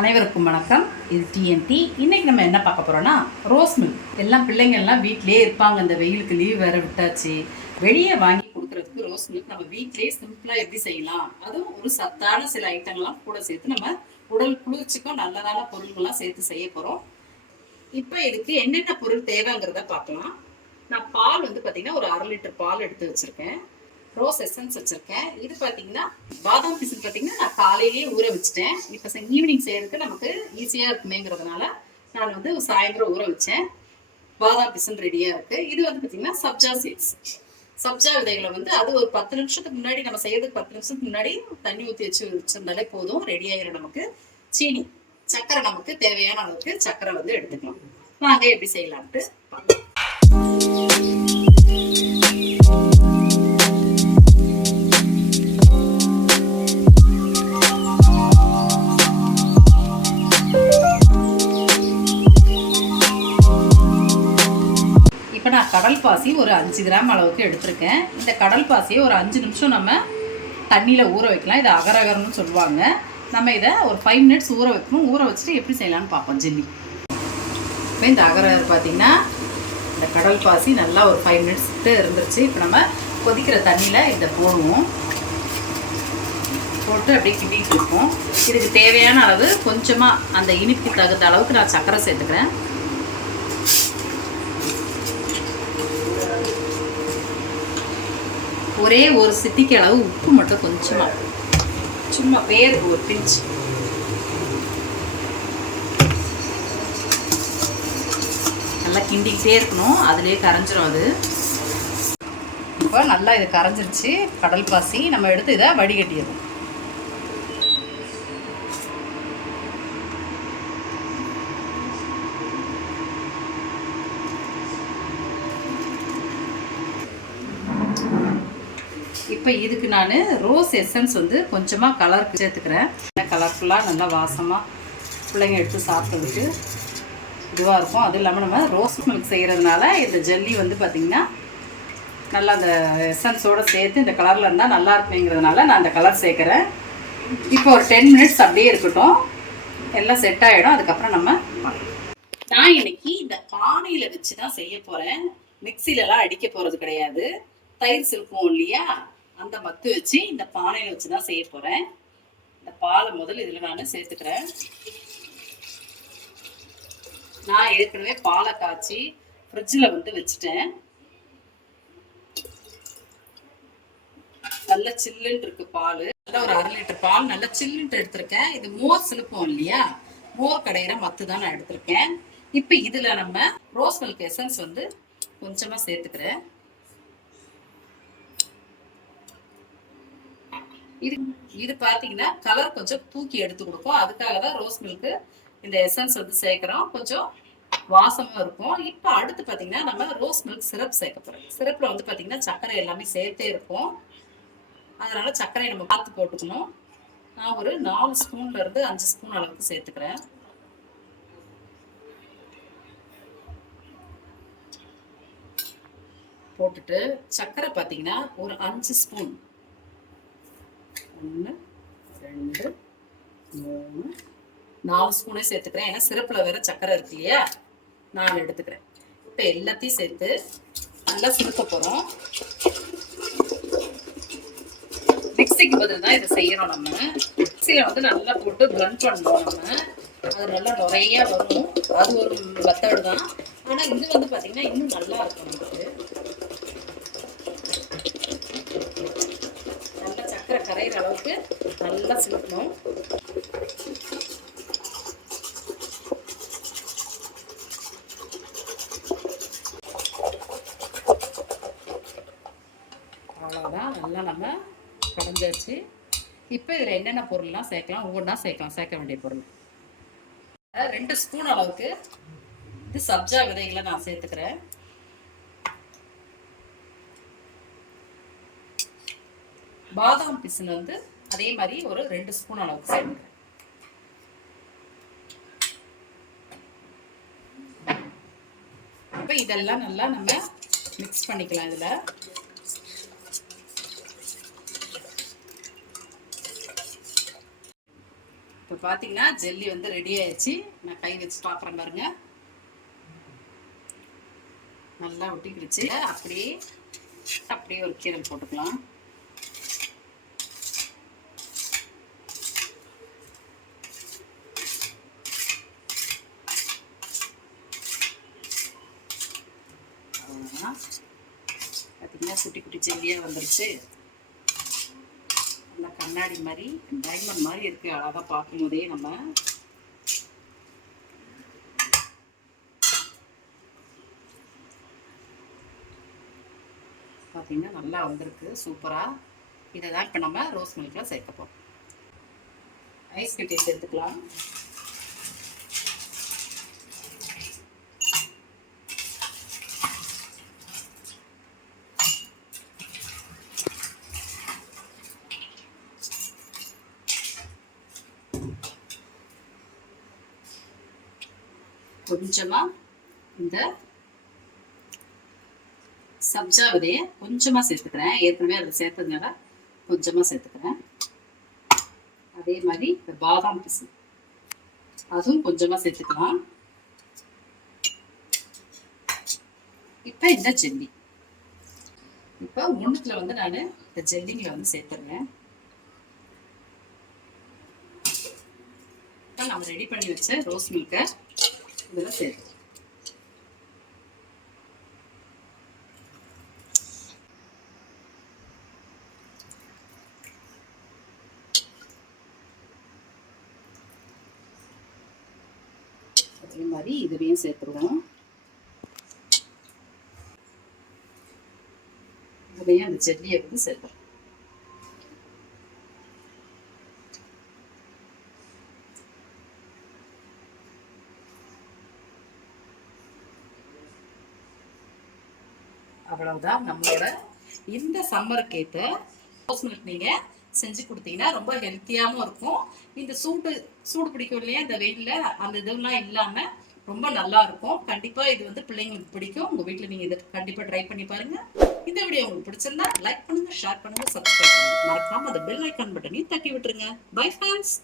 அனைவருக்கும் வணக்கம். இது டிஎன்டி இன்னைக்கு நம்ம என்ன பார்க்க போறோம்னா ரோஸ் மில்க் எல்லாம் பிள்ளைங்கள்லாம் வீட்டிலேயே இருப்பாங்க. இந்த வெயிலுக்கு லீவ் வேற விட்டாச்சு. வெளியே வாங்கி கொடுக்கறதுக்கு ரோஸ் மில்க் நம்ம வீட்டிலேயே சிம்பிளா எப்படி செய்யலாம்? அதுவும் ஒரு சத்தான சில ஐட்டங்கள்லாம் கூட சேர்த்து நம்ம உடல் குளிர்ச்சிக்கும் நல்லதான பொருள்கள்லாம் சேர்த்து செய்ய போறோம். இப்போ இதுக்கு என்னென்ன பொருள் தேவைங்கிறத பார்க்கலாம். நான் பால் வந்து பார்த்தீங்கன்னா ஒரு அரை லிட்டர் பால் எடுத்து வச்சிருக்கேன். ரோஸ் எசன்ஸ் வச்சிருக்கேன். இது பார்த்தீங்கன்னா பாதாம் பிசின் பார்த்தீங்கன்னா காலையிலேயே ஊற வச்சுட்டேன். இப்போ ஈவினிங் செய்யறதுக்கு நமக்கு ஈஸியாக இருக்குமேங்கிறதுனால நான் வந்து சாயந்தரம் ஊற வச்சேன். பாதாம் பிசன் ரெடியாக இருக்கு. இது வந்து பார்த்தீங்கன்னா சப்ஜா சீட்ஸ் சப்ஜா விதைகளை வந்து அது ஒரு பத்து நிமிஷத்துக்கு முன்னாடி நம்ம செய்யறதுக்கு பத்து நிமிஷத்துக்கு முன்னாடி தண்ணி ஊற்றி வச்சு வச்சிருந்தாலே போதும். ரெடி ஆயிரும் நமக்கு. சீனி சக்கரை நமக்கு தேவையான அளவுக்கு சக்கரை வந்து எடுத்துக்கலாம். வாங்க எப்படி செய்யலான்ட்டு பார்க்கலாம். பாசி ஒரு அஞ்சு கிராம் அளவுக்கு எடுத்திருக்கேன். இந்த கடல் பாசியை ஒரு அஞ்சு நிமிஷம் நம்ம தண்ணியில் ஊற வைக்கலாம். இது அகரகரம்னு சொல்லுவாங்க. நம்ம இதை ஒரு ஃபைவ் மினிட்ஸ் ஊற வைக்கணும். ஊற வச்சுட்டு எப்படி செய்யலாம்னு பார்ப்போம். ஜெல்லி. இப்போ இந்த அகரகர் பார்த்திங்கன்னா இந்த கடல் பாசி நல்லா ஒரு ஃபைவ் மினிட்ஸ் இருந்துருச்சு. இப்போ நம்ம கொதிக்கிற தண்ணியில் இதை போடுவோம். போட்டு அப்படியே கிண்டிகிட்டு இருக்கோம். இதுக்கு தேவையான அளவு கொஞ்சமாக அந்த இனிப்புக்கு தகுந்த அளவுக்கு நான் சர்க்கரை சேர்த்துக்கிறேன். ஒரே ஒரு சிட்டிக்கு அளவு உப்பு மட்டும் கொஞ்சமா. சும்மா பேருக்கு ஒரு பிஞ்சு. நல்லா கிண்டிக்கிட்டே இருக்கணும். அதுலேயே கரைஞ்சிரும் அது. இப்போ நல்லா இது கரைஞ்சிருச்சு. கடல் பாசி. நம்ம எடுத்து இதை வடிகட்டிடுவோம் இப்போ இதுக்கு நான் ரோஸ் எசன்ஸ் வந்து கொஞ்சமாக கலர் சேர்த்துக்கிறேன். கலர்ஃபுல்லாக நல்லா வாசமாக பிள்ளைங்க எடுத்து சாப்பிட்றதுக்கு இதுவாக இருக்கும். அதுவும் இல்லாமல் நம்ம ரோஸ் மில்க் செய்கிறதுனால இந்த ஜெல்லி வந்து பார்த்திங்கன்னா நல்லா அந்த எசன்ஸோடு சேர்த்து இந்த கலரில் இருந்தால் நல்லா இருக்குங்கிறதுனால நான் அந்த கலர் சேர்க்குறேன். இப்போ ஒரு டென் மினிட்ஸ் அப்படியே இருக்கட்டும். எல்லாம் செட் ஆகிடும் அதுக்கப்புறம் நம்ம நான் இன்னைக்கு இந்த பானையில் வச்சு தான் செய்ய போகிறேன் மிக்சிலலாம் அடிக்க போகிறது கிடையாது. தயிர் சிலுக்கும் இல்லையா? அந்த மத்து வச்சு இந்த பானையில் வச்சு தான் செய்ய போகிறேன் இந்த பாலை முதல்ல இதில் நான் சேர்த்துக்கிறேன். நான் ஏற்கனவே பாலை காய்ச்சி ஃப்ரிட்ஜில் வந்து வச்சுட்டேன். நல்ல சில்லுன்னு இருக்கு பால். நல்ல ஒரு அரை லிட்டர் பால் நல்ல சில்லுன்ட்டு எடுத்திருக்கேன். இது மோர் சிலுப்போம் இல்லையா? மோர் கடையிற மத்து தான் நான் எடுத்திருக்கேன். இப்போ இதில் நம்ம ரோஸ் மில்க் எசன்ஸ் வந்து கொஞ்சமாக சேர்த்துக்கிறேன். இது இது பார்த்தீங்கன்னா கலர் கொஞ்சம் தூக்கி எடுத்து கொடுக்கும். அதுக்காக தான் ரோஸ் மில்க்கு இந்த எசன்ஸ் வந்து சேர்க்குறோம். கொஞ்சம் வாசமும் இருக்கும். இப்போ அடுத்து பார்த்தீங்கன்னா நம்ம ரோஸ் மில்க் சிரப் சேர்க்க போகிறோம் சிரப்பில் வந்து பார்த்தீங்கன்னா சர்க்கரை எல்லாமே சேர்த்தே இருக்கும். அதனால சர்க்கரையை நம்ம பார்த்து போட்டுக்கணும். நான் ஒரு நாலு ஸ்பூன்ல இருந்து அஞ்சு ஸ்பூன் அளவுக்கு சேர்த்துக்கிறேன். போட்டுட்டு சர்க்கரை பார்த்தீங்கன்னா ஒரு அஞ்சு ஸ்பூன் ஒன்று ரெண்டு மூணு. நாலு ஸ்பூனே சேர்த்துக்கிறேன். ஏன்னா சிறப்பில் வேற சக்கரை இருக்கு இல்லையா? நான் எடுத்துக்கிறேன். இப்போ எல்லாத்தையும் சேர்த்து நல்லா சுருக்க போகிறோம் மிக்சிக்கு பதில் தான் இதை செய்யணும் நம்ம. மிக்சியில் வந்து நல்லா போட்டு பிளண்ட் பண்ணணும் நம்ம. அது நல்லா நிறையா வரும். அது ஒரு மெத்தடு தான். ஆனால் இது வந்து பார்த்தீங்கன்னா இன்னும் நல்லா இருக்கும் நமக்கு நல்லா சக்கரை கரையிற அளவுக்கு நல்லா சிலுக்கணும் அவ்வளோதான் நல்லா நம்ம கடைஞ்சாச்சு. இப்போ இதில் என்னென்ன பொருள்லாம் சேர்க்கலாம்? ஒவ்வொன்றா சேர்க்கலாம். சேர்க்க வேண்டிய பொருள். ரெண்டு ஸ்பூன் அளவுக்கு இது சப்ஜா விதைகளை நான் சேர்த்துக்கிறேன். பாதாம் பிசின் வந்து அதே மாதிரி ஒரு ரெண்டு ஸ்பூன் அளவுக்கு சேர்த்துக்கிறேன் இப்போ இதெல்லாம் நல்லா நம்ம மிக்ஸ் பண்ணிக்கலாம் இதில். இப்போ பார்த்தீங்கன்னா ஜெல்லி வந்து ரெடி ஆயிடுச்சு. நான் கை வச்சு பார்க்குறேன் பாருங்க. நல்லா ஒட்டிக்கிடுச்சு. அப்படியே அப்படியே ஒரு கீரல் போட்டுக்கலாம் அவ்வளவுதான். பார்த்தீங்கன்னா குட்டி குட்டி ஜெல்லியாக வந்துருச்சு. நல்லா கண்ணாடி மாதிரி டைமண்ட் மாதிரி இருக்கு. அழகாக பார்க்கும்போதே நம்ம. பார்த்தீங்கன்னா நல்லா வந்திருக்கு. சூப்பராக இதை தான் இப்போ நம்ம ரோஸ் மில்கில் சேர்க்க போகிறோம் ஐஸ் கட்டி சேர்த்துக்கலாம். கொஞ்சமாக இந்த சப்ஜா விதைய கொஞ்சமாக சேர்த்துக்கிறேன். ஏற்கனவே அதை சேர்த்ததுனால கொஞ்சமாக சேர்த்துக்கிறேன். அதே மாதிரி இந்த பாதாம் பிசு. அதுவும் கொஞ்சமாக சேர்த்துக்கலாம். இப்போ இந்த ஜெல்லி. இப்போ ஒன்றுத்துல வந்து நான் இந்த ஜெல்லிங்களை வந்து சேர்த்துருவேன் இப்போ நம்ம ரெடி பண்ணி வச்ச ரோஸ் மில்கை இதில் சேர்த்து அதே மாதிரி இதுலையும் சேர்த்துருவோம் இதுலையும் அந்த ஜெல்லியை வந்து சேர்த்துருவோம் அவ்வளவுதான். நம்மளோட இந்த சம்மருக்கு ஏற்ற ரோஸ் மில்க் நீங்க செஞ்சு கொடுத்தீங்கன்னா ரொம்ப ஹெல்த்தியாகவும் இருக்கும். இந்த சூடு சூடு பிடிக்கும் இல்லையா இந்த வெயிலில் அந்த இதெல்லாம் இல்லாம ரொம்ப நல்லா இருக்கும். கண்டிப்பா இது வந்து பிள்ளைங்களுக்கு பிடிக்கும். உங்க வீட்டில் நீங்க இதை கண்டிப்பா ட்ரை பண்ணி பாருங்க. இந்த வீடியோ உங்களுக்கு பிடிச்சிருந்தா லைக் பண்ணுங்க ஷேர் பண்ணுங்க சப்ஸ்கிரைப் பண்ணுங்க. மறக்காம அந்த பெல் ஐக்கான் பட்டனையும் தட்டி விட்டுருங்க. Bye friends